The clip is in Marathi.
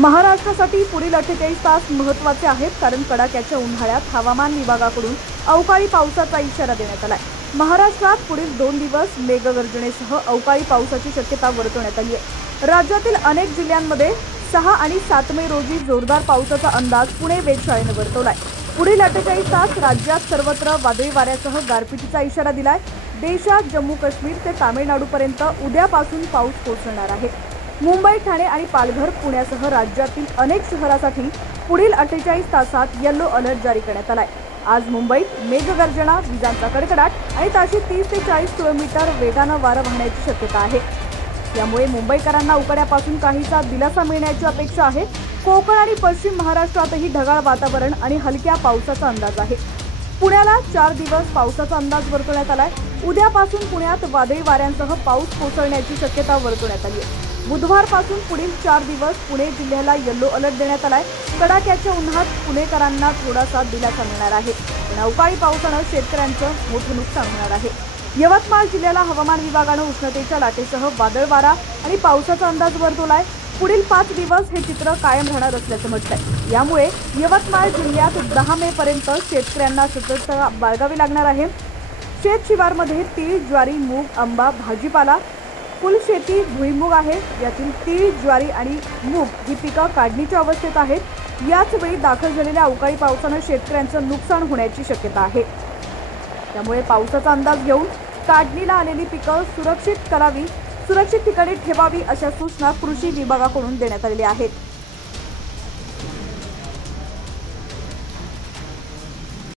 महाराष्ट्रासाठी पुढील 48 तास महत्त्वाचे आहेत, कारण कडाक्याच्या उन्हाळ्यात हवामान विभागाकडून अवकाळी पावसाचा इशारा देण्यात आलाय। महाराष्ट्रात पुढील 2 दिवस मेघगर्जनेसह अवकाळी पावसाची शक्यता वर्तवण्यात आली आहे। राज्यातील अनेक जिल्ह्यांमध्ये 6 आणि 7 मे रोजी जोरदार पावसाचा अंदाज पुणे वेधशाळेने वर्तवलाय। पुढील 48 तास राज्यात सर्वत्र वादळी वाऱ्यासह गारपिटीचा इशारा दिलाय। देशात जम्मू काश्मीर ते तामिळनाडूपर्यंत उद्यापासून पाऊस कोसळणार आहे। मुंबई, ठाणे आणि पालघर, पुण्यासह राज्यातील अनेक शहरांसाठी पुढील 48 तासात येलो अलर्ट जारी करण्यात आलाय। आज मुंबईत मेघगर्जना, विजांचा कडकडाट आणि ताशी 30 ते 40 किलोमीटर वेगाने वारा वाहण्याची शक्यता आहे। यामुळे मुंबईकरांना उकाड्यापासून काहीसा दिलासा मिळण्याची अपेक्षा आहे। कोकण आणि पश्चिम महाराष्ट्रातही ढगाळ वातावरण आणि हलक्या पावसाचा अंदाज आहे। पुण्याला 4 दिवस पावसाचा अंदाज वर्तवण्यात आलाय। उद्यापासून पुण्यात वादळी वाऱ्यांसह पाऊस कोसळण्याची शक्यता वर्तवण्यात आली आहे। बुधवारपासून पुढील 4 दिवस पुणे जिल्ह्याला येलो अलर्ट देण्यात आलाय। कडाक्याच्या उन्हात पुणेकरांना थोडासा दिलासा मिळणार आहे, पण अवकाळी पावसाने शेतकऱ्यांचं मोठं नुकसान होणार आहे। यवतमाळ जिल्ह्याला हवामान विभागाने उष्णतेच्या लाटेसह वादळ वारा आणि पावसाचा अंदाज वर्तवलाय। पुढील 5 दिवस हे चित्र कायम राहणार असल्याचं म्हटलंय। यामुळे यवतमाळ जिल्ह्यात 10 मे पर्यंत शेतकऱ्यांना सतर्कता बाळगावी लागणार आहे। शेत शिवारमध्ये तीळ, ज्वारी, मूग, आंबा, भाजीपाला, फुलशेती, भुईमूग आहे। यातील तीळ, ज्वारी आणि मूग ही पिकं काढणीच्या अवस्थेत आहेत। याच वेळी दाखल झालेल्या अवकाळी पावसाने शेतकऱ्यांचं नुकसान होण्याची शक्यता आहे। त्यामुळे पावसाचा अंदाज घेऊन काढणीला आलेली पिकं सुरक्षित ठिकाणी ठेवावी, अशा सूचना कृषी विभागाकडून देण्यात आलेल्या आहेत।